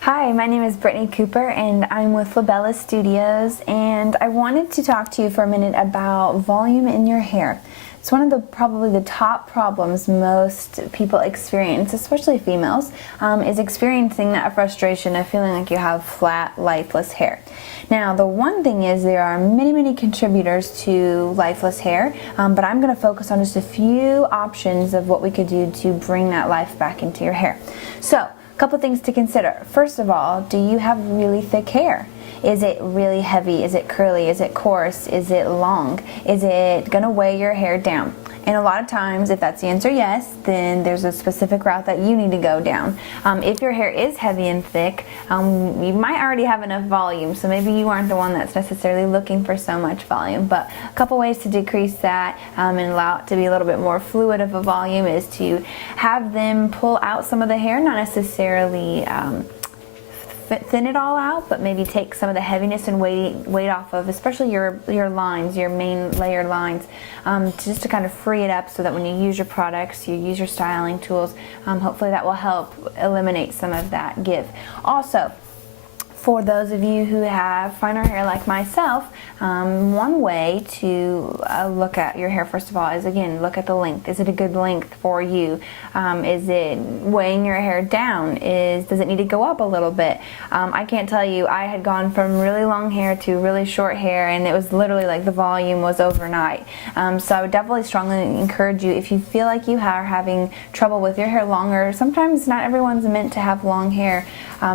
Hi, my name is Brittany Cooper and I'm with Labella Studios, and I wanted to talk to you for a minute about volume in your hair. It's one of probably the top problems most people experience, especially females, is experiencing that frustration of feeling like you have flat, lifeless hair. Now, the one thing is there are many contributors to lifeless hair, but I'm going to focus on just a few options of what we could do to bring that life back into your hair. So, a couple things to consider. First of all, do you have really thick hair? Is it really heavy? Is it curly? Is it coarse? Is it long? Is it going to weigh your hair down? And a lot of times, if that's the answer yes, then there's a specific route that you need to go down. If your hair is heavy and thick, you might already have enough volume, so maybe you aren't the one that's necessarily looking for so much volume. But a couple ways to decrease that and allow it to be a little bit more fluid of a volume is to have them pull out some of the hair, not necessarily thin it all out, but maybe take some of the heaviness and weight off of, especially your lines, your main layer lines, just to kind of free it up so that when you use your products, you use your styling tools, hopefully that will help eliminate some of that give. Also, for those of you who have finer hair like myself, one way to look at your hair, first of all, is again, look at the length. Is it a good length for you? Is it weighing your hair down? Does it need to go up a little bit? I can't tell you, I had gone from really long hair to really short hair, and it was literally like the volume was overnight. So I would definitely strongly encourage you, if you feel like you are having trouble with your hair longer, sometimes not everyone's meant to have long hair,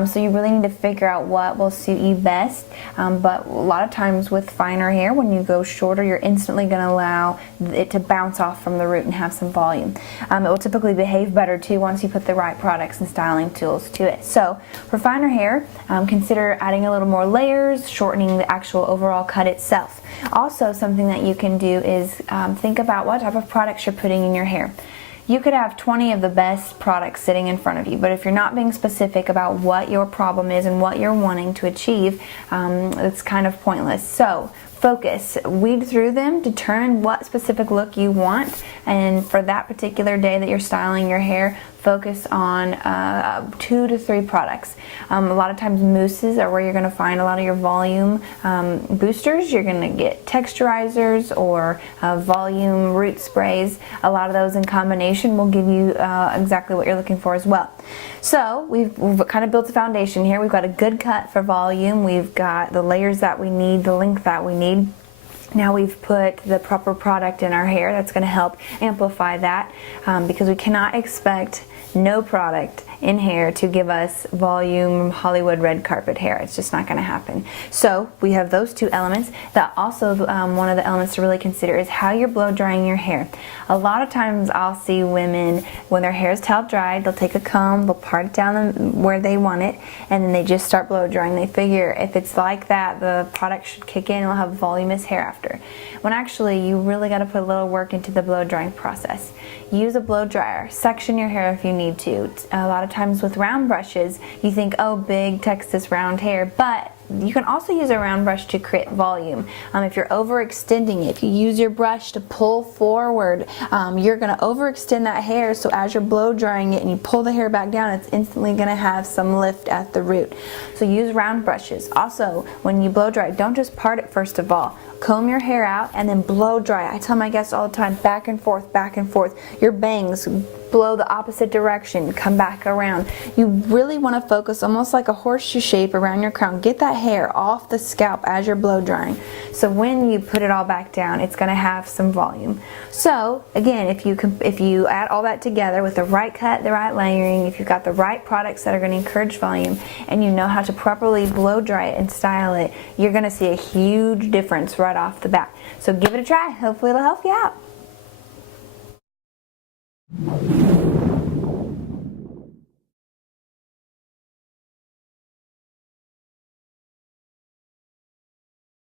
so you really need to figure out what will suit you best, but a lot of times with finer hair, when you go shorter, you're instantly going to allow it to bounce off from the root and have some volume. It will typically behave better too once you put the right products and styling tools to it. So for finer hair, consider adding a little more layers, shortening the actual overall cut itself. Also, something that you can do is think about what type of products you're putting in your hair. You could have 20 of the best products sitting in front of you, but if you're not being specific about what your problem is and what you're wanting to achieve, it's kind of pointless. So focus, weed through them, determine what specific look you want, and for that particular day that you're styling your hair, focus on 2 to 3 products. A lot of times mousses are where you're going to find a lot of your volume boosters. You're going to get texturizers or volume root sprays. A lot of those in combination will give you exactly what you're looking for as well. So we've kind of built a foundation here. We've got a good cut for volume. We've got the layers that we need, the length that we need. Now we've put the proper product in our hair that's going to help amplify that, because we cannot expect no product in hair to give us volume Hollywood red carpet hair. It's just not going to happen. So we have those 2 elements. That also one of the elements to really consider is how you're blow drying your hair. A lot of times I'll see women, when their hair is towel dried, they'll take a comb, they'll part it down where they want it, and then they just start blow drying. They figure if it's like that, the product should kick in and we'll have voluminous hair after. When actually you really got to put a little work into the blow drying process. Use a blow dryer. Section your hair if you need to. A lot of times with round brushes, you think, oh, big Texas round hair, but you can also use a round brush to create volume. If you're overextending it, if you use your brush to pull forward, you're going to overextend that hair, so as you're blow drying it and you pull the hair back down, it's instantly going to have some lift at the root. So use round brushes. Also, when you blow dry, don't just part it first of all. Comb your hair out and then blow dry. I tell my guests all the time, back and forth, back and forth. Your bangs, blow the opposite direction, come back around. You really want to focus almost like a horseshoe shape around your crown. Get that hair off the scalp as you're blow drying. So when you put it all back down, it's going to have some volume. So again, if you add all that together with the right cut, the right layering, if you've got the right products that are going to encourage volume, and you know how to properly blow dry it and style it, you're going to see a huge difference right off the bat. So give it a try. Hopefully it'll help you out.